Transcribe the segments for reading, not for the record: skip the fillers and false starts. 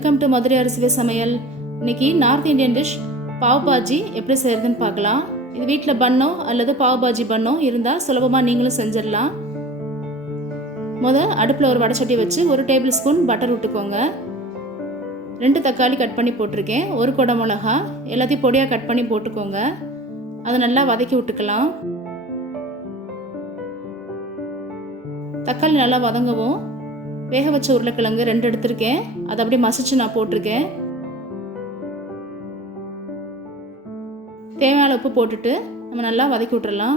Welcome to Madurai அரிசிவே சமையல். இன்னைக்கு north Indian dish pav bhaji எப்படி செய்கிறதுன்னு பார்க்கலாம். இது வீட்டில் பன்னோ அல்லது பாவ் பாஜி பன்னோ இருந்தால் சுலபமாக நீங்களும் செஞ்சிடலாம். அடுப்பில் ஒரு வடைச்சட்டி வச்சு 1 டேபிள் ஸ்பூன் பட்டர் விட்டுக்கோங்க. 2 தக்காளி கட் பண்ணி போட்டிருக்கேன். 1 குடை மிளகா எல்லாத்தையும் பொடியாக கட் பண்ணி போட்டுக்கோங்க. அதை நல்லா வதக்கி விட்டுக்கலாம். தக்காளி நல்லா வதங்கவும் வேக வச்ச உருளைக்கிழங்கு 2 எடுத்திருக்கேன். அதை அப்படியே மசிச்சு நான் போட்டிருக்கேன். தேவையான உப்பு போட்டுட்டு நம்ம நல்லா வதக்கி விட்டுறலாம்.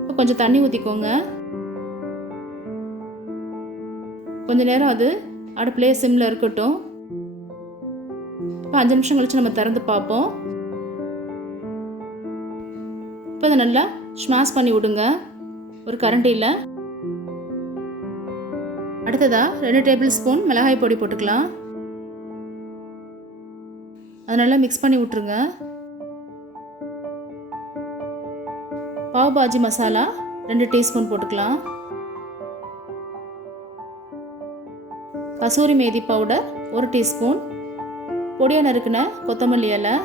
இப்போ கொஞ்சம் தண்ணி ஊற்றிக்கோங்க. கொஞ்ச நேரம் அது அடுப்புலேயே சிம்மில் இருக்கட்டும். இப்போ 5 நிமிஷம் கழிச்சு நம்ம திறந்து பார்ப்போம். இப்போ அதை நல்லா ஸ்மாஷ் பண்ணி விடுங்க ஒரு கரண்டியில். அடுத்ததாக 2 டேபிள் ஸ்பூன் மிளகாய் பொடி போட்டுக்கலாம். அதை நல்லா மிக்ஸ் பண்ணி விட்டுருங்க. பாவ் பாஜி மசாலா 2 டீஸ்பூன் போட்டுக்கலாம். Kasuri methi powder 1 teaspoon. பொடியாக நறுக்கின கொத்தமல்லி இலை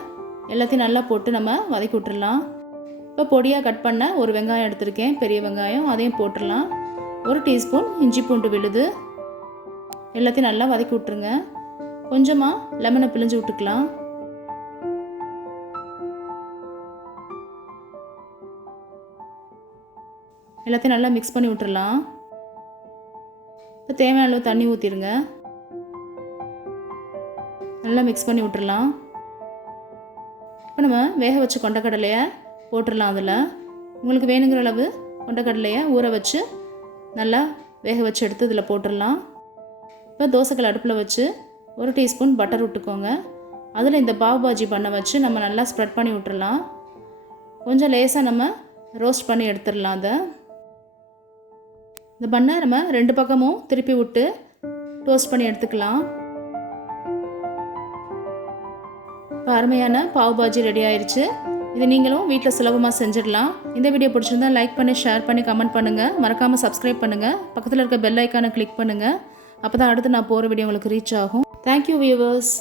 எல்லாத்தையும் நல்லா போட்டு நம்ம வதக்கி விட்டுடலாம். இப்போ பொடியாக கட் பண்ண ஒரு வெங்காயம் எடுத்திருக்கேன், பெரிய வெங்காயம், அதையும் போட்டுடலாம். 1 டீஸ்பூன் இஞ்சி பூண்டு விழுது எல்லாத்தையும் நல்லா வதக்கி விட்டுருங்க. கொஞ்சமாக லெமனை பிழிஞ்சு விட்டுக்கலாம். எல்லாத்தையும் நல்லா மிக்ஸ் பண்ணி விட்டுடலாம். இப்போ தேவையான அளவு தண்ணி ஊற்றிடுங்க. நல்லா மிக்ஸ் பண்ணி விட்டுடலாம். இப்போ நம்ம வேக வச்ச கொண்டக்கடலையை போட்டுடலாம். அதில் உங்களுக்கு வேணுங்கிற அளவு கொண்டக்கடலையை ஊற வச்சு நல்லா வேக வச்சு எடுத்து இதில் போட்டுடலாம். இப்போ தோசைக்கல் அடுப்பில் வச்சு 1 டீஸ்பூன் பட்டர் விட்டுக்கோங்க. அதில் இந்த பாவ் பாஜி பண்ணை வச்சு நம்ம நல்லா ஸ்ப்ரெட் பண்ணி விட்டுடலாம். கொஞ்சம் லேசாக நம்ம ரோஸ்ட் பண்ணி எடுத்துடலாம். அதை இந்த பண்ணை நம்ம 2 பக்கமும் திருப்பி விட்டு டோஸ்ட் பண்ணி எடுத்துக்கலாம். இப்போ அருமையான பாவ் பாஜி ரெடி ஆயிடுச்சு. இது நீங்களும் வீட்டில் சுலபமாக செஞ்சிடலாம். இந்த வீடியோ பிடிச்சிருந்தா லைக் பண்ணி, ஷேர் பண்ணி, கமெண்ட் பண்ணுங்கள். மறக்காமல் சப்ஸ்கிரைப் பண்ணுங்கள். பக்கத்தில் இருக்க பெல் ஐக்கானை கிளிக் பண்ணுங்கள். அப்போ தான் அடுத்து நான் போகிற வீடியோ உங்களுக்கு ரீச் ஆகும். Thank you viewers.